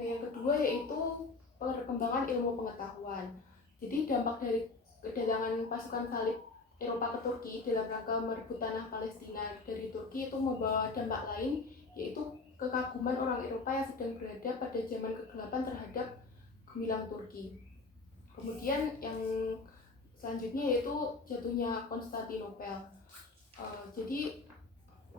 Nah, yang kedua yaitu perkembangan ilmu pengetahuan. Jadi dampak dari kedatangan pasukan salib Eropa ke Turki dalam rangka merebut tanah Palestina dari Turki itu membawa dampak lain, yaitu kekaguman orang Eropa yang sedang berada pada zaman kegelapan terhadap gemilang Turki. Kemudian yang selanjutnya yaitu jatuhnya Konstantinopel. Jadi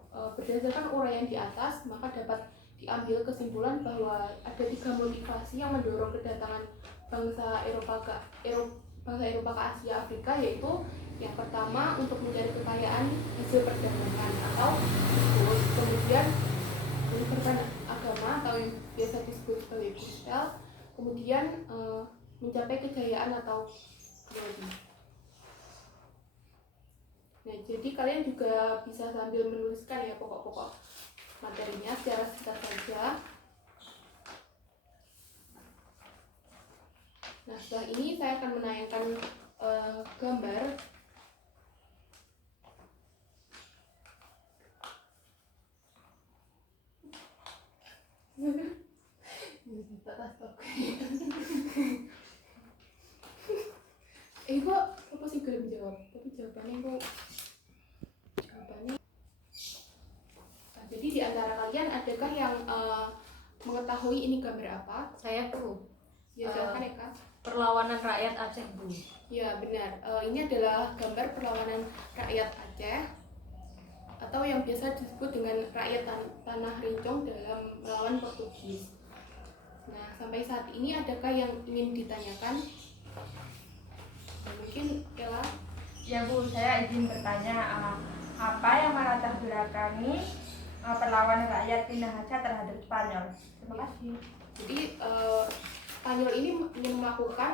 berdasarkan uraian di atas, maka dapat diambil kesimpulan bahwa ada 3 motivasi yang mendorong kedatangan bangsa Eropa ke Asia Afrika, yaitu yang pertama untuk mencari kekayaan hasil perdagangan atau bus, kemudian menyebarkan agama atau yang biasa disebut sebagai gospel, kemudian mencapai kejayaan atau glory. Nah, jadi kalian juga bisa sambil menuliskan ya pokok-pokok materinya secara singkat saja. Nah, setelah ini saya akan menayangkan gambar. Kok apa sih gelem jawab? Tapi jawabannya kok Nah, jadi di antara kalian adakah yang mengetahui ini gambar apa? Saya Bu. Ya, silakan Eka. Perlawanan rakyat Aceh Bu. Ya, benar. Ini adalah gambar perlawanan rakyat Aceh atau yang biasa disebut dengan rakyat tanah Rincong dalam melawan Portugis. Nah, sampai saat ini adakah yang ingin ditanyakan? Mungkin Ella. Ya Bu, saya izin bertanya, apa yang melatar belakangi perlawanan rakyat Minahasa terhadap Spanyol? Terima kasih. Jadi Spanyol ini ingin melakukan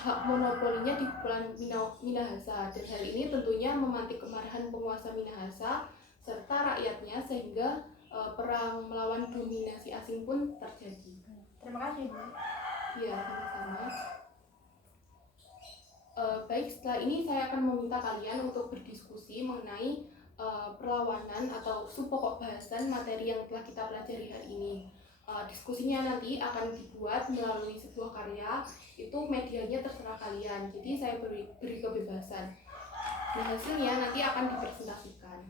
hak monopolinya di Kepulauan Minahasa, dan hal ini tentunya memantik kemarahan penguasa Minahasa serta rakyatnya, sehingga perang melawan dominasi asing pun terjadi. Terima kasih Bu. Ya, sama-sama. Baik, setelah ini saya akan meminta kalian untuk berdiskusi mengenai perlawanan atau subpokok bahasan materi yang telah kita pelajari hari ini. Diskusinya nanti akan dibuat melalui sebuah karya, itu medianya terserah kalian, jadi saya beri kebebasan. Nah, hasilnya nanti akan dipresentasikan.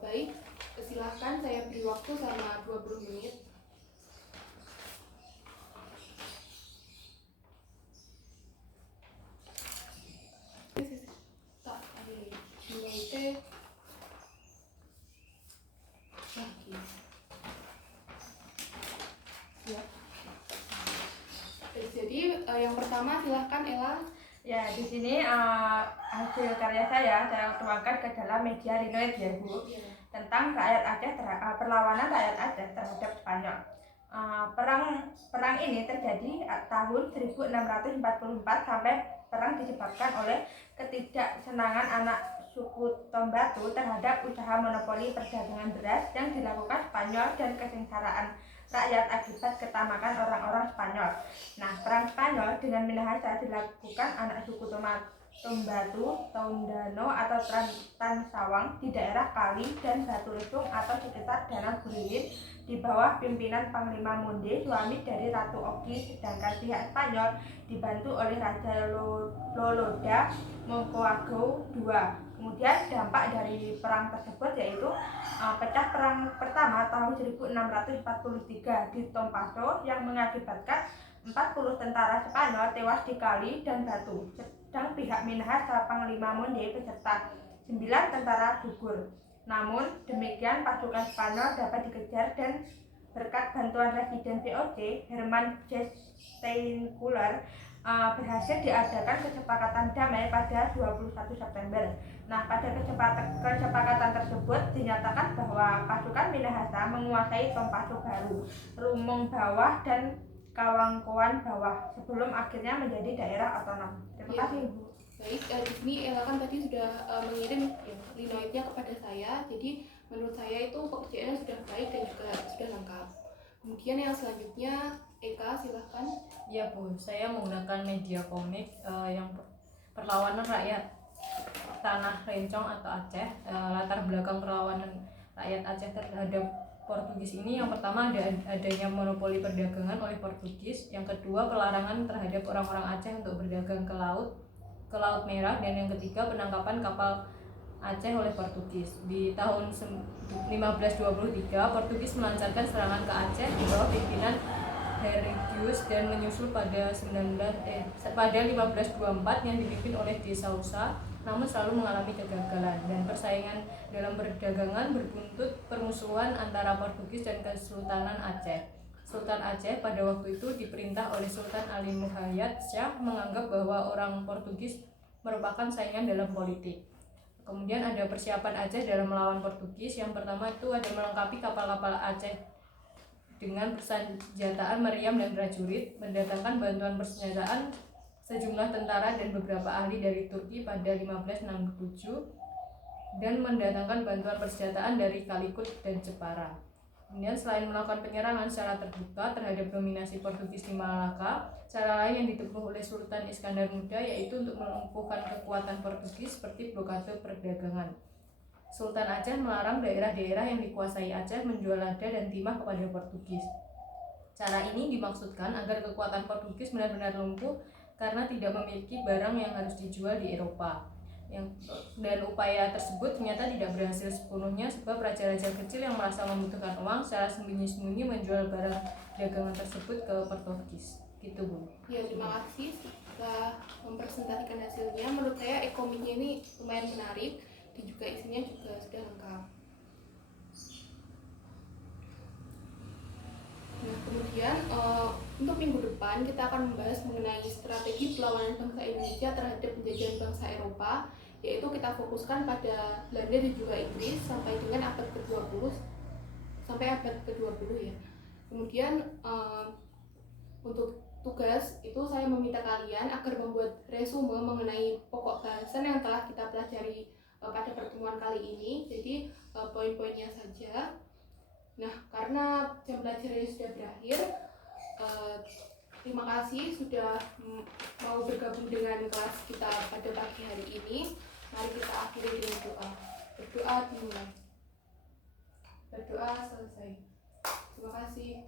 Baik, silahkan saya beri waktu selama 20 menit. Jadi yang pertama silahkan Ella. Ya, di sini hasil karya saya tuangkan ke dalam media Linoid ya Bu, tentang rakyat Aceh perlawanan rakyat Aceh terhadap Spanyol. Perang ini terjadi tahun 1644 sampai perang disebabkan oleh ketidaksenangan anak suku Tombatu terhadap usaha monopoli perdagangan beras yang dilakukan Spanyol dan kesengsaraan rakyat akibat ketamakan orang-orang Spanyol. Nah, perang Spanyol dengan Minahasa dilakukan anak suku Tombatu, Tondano atau Tansawang di daerah Kali dan Batu Lesung atau sekitar Danau Gulilit di bawah pimpinan Panglima Monde, suami dari Ratu Oki, sedangkan pihak Spanyol dibantu oleh Raja Loloda Mongkowago II. Kemudian dampak dari perang tersebut yaitu pecah perang pertama tahun 1643 di Tompaso yang mengakibatkan 40 tentara Spanyol tewas di Kali dan Batu, sedang pihak Minahasa Panglima Monde beserta 9 tentara gugur. Namun demikian pasukan Spanyol dapat dikejar dan berkat bantuan Residen VOC Herman J. Steinkuller berhasil diadakan kesepakatan damai pada 21 September. Nah, pada kesepakatan tersebut dinyatakan bahwa pasukan Minahasa menguasai Tompaso Baru, Rumong Bawah dan Kawangkoan Bawah sebelum akhirnya menjadi daerah otonom. Terima kasih Bu. Baik, di sini Ella kan tadi sudah mengirim linoidnya kepada saya, jadi menurut saya itu pekerjaannya sudah baik dan juga sudah lengkap. Kemudian yang selanjutnya Eka, silahkan. Ya Bu, saya menggunakan media komik yang perlawanan rakyat tanah Rencong atau Aceh. Latar belakang perlawanan rakyat Aceh terhadap Portugis ini, yang pertama adanya monopoli perdagangan oleh Portugis, yang kedua pelarangan terhadap orang-orang Aceh untuk berdagang ke Laut Merah, dan yang ketiga penangkapan kapal Aceh oleh Portugis. Di tahun 1523 Portugis melancarkan serangan ke Aceh di bawah pimpinan Herregius dan menyusul pada 1524 yang dipimpin oleh De Sousa, namun selalu mengalami kegagalan, dan persaingan dalam perdagangan berbuntut permusuhan antara Portugis dan Kesultanan Aceh. Sultan Aceh pada waktu itu diperintah oleh Sultan Ali Muhayyad Shah menganggap bahwa orang Portugis merupakan saingan dalam politik. Kemudian ada persiapan Aceh dalam melawan Portugis. Yang pertama itu ada melengkapi kapal-kapal Aceh dengan persenjataan meriam dan prajurit, mendatangkan bantuan persenjataan sejumlah tentara dan beberapa ahli dari Turki pada 1567, dan mendatangkan bantuan persenjataan dari Calicut dan Jepara. Kemudian selain melakukan penyerangan secara terbuka terhadap dominasi Portugis di Malaka, cara lain yang ditempuh oleh Sultan Iskandar Muda yaitu untuk melumpuhkan kekuatan Portugis seperti blokade perdagangan. Sultan Aceh melarang daerah-daerah yang dikuasai Aceh menjual lada dan timah kepada Portugis. Cara ini dimaksudkan agar kekuatan Portugis benar-benar lumpuh karena tidak memiliki barang yang harus dijual di Eropa. Dan upaya tersebut ternyata tidak berhasil sepenuhnya, sebab raja-raja kecil yang merasa membutuhkan uang secara sembunyi-sembunyi menjual barang dagangan tersebut ke Portugis. Gitu, Bu. Ya, terima kasih. Setelah mempresentasikan hasilnya, menurut saya e-komiknya ini lumayan menarik dan juga isinya juga sudah lengkap. Nah, kemudian untuk minggu depan kita akan membahas mengenai strategi perlawanan bangsa Indonesia terhadap penjajahan bangsa Eropa, yaitu kita fokuskan pada Belanda dan juga Inggris sampai dengan abad ke-20 sampai abad ke-20 ya. Kemudian untuk tugas itu saya meminta kalian agar membuat resume mengenai pokok bahasan yang telah kita pelajari pada pertemuan kali ini. Jadi poin-poinnya saja. Nah, karena jam belajarnya sudah berakhir, terima kasih sudah mau bergabung dengan kelas kita pada pagi hari ini. Mari kita akhiri dengan doa. Berdoa dimulai. Berdoa selesai. Terima kasih.